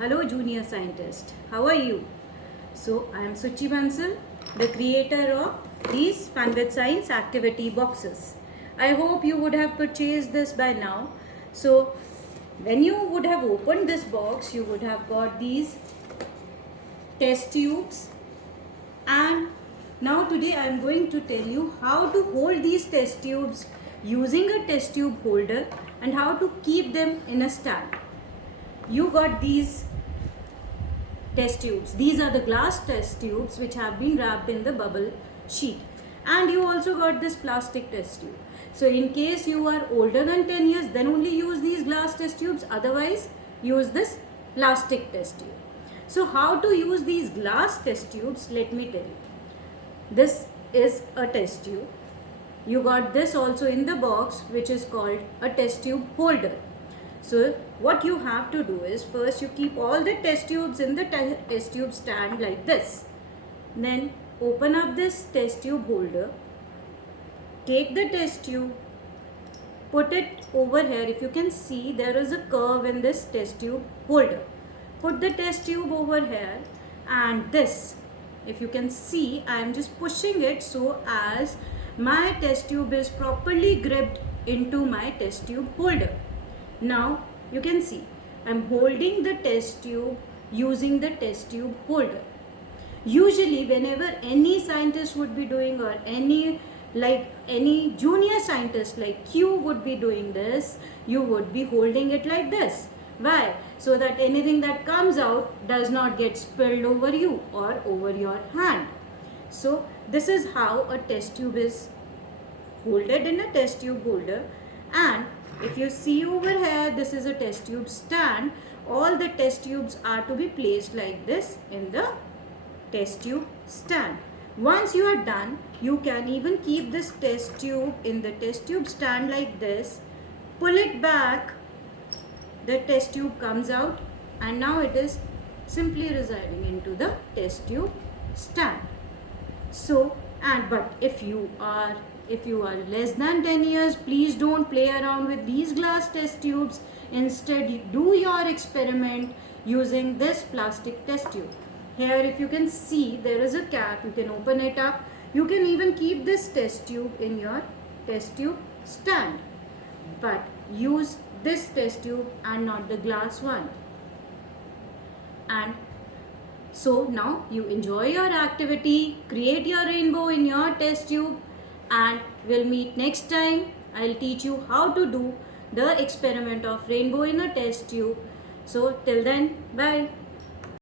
Hello junior scientist, how are you? So I am Suchi Bansal, the creator of these Fun with Science activity boxes. I hope you would have purchased this by now. So when you would have opened this box, you would have got these test tubes, and now today I am going to tell you how to hold these test tubes using a test tube holder and how to keep them in a stand. You got these test tubes. These are the glass test tubes which have been wrapped in the bubble sheet. And you also got this plastic test tube. So in case you are older than 10 years, then only use these glass test tubes. Otherwise, use this plastic test tube. So how to use these glass test tubes, let me tell you. This is a test tube. You got this also in the box, which is called a test tube holder. So what you have to do is, first you keep all the test tubes in the test tube stand like this. Then open up this test tube holder. Take the test tube, put it over here. If you can see, there is a curve in this test tube holder. Put the test tube over here, and this, if you can see, I am just pushing it so as my test tube is properly gripped into my test tube holder. Now you can see I am holding the test tube using the test tube holder. Usually whenever any scientist would be doing, or any junior scientist like you would be doing this, you would be holding it like this. Why? So that anything that comes out does not get spilled over you or over your hand. So this is how a test tube is holded in a test tube holder. And if you see over here, this is a test tube stand. All the test tubes are to be placed like this in the test tube stand. Once you are done, you can even keep this test tube in the test tube stand like this. Pull it back, the test tube comes out, and now it is simply residing into the test tube stand. So, but if you are less than 10 years, please don't play around with these glass test tubes. Instead, do your experiment using this plastic test tube. Here, if you can see, there is a cap. You can open it up. You can even keep this test tube in your test tube stand. But use this test tube and not the glass one. And so now you enjoy your activity, create your rainbow in your test tube, and we'll meet next time. I'll teach you how to do the experiment of rainbow in a test tube. So till then, bye.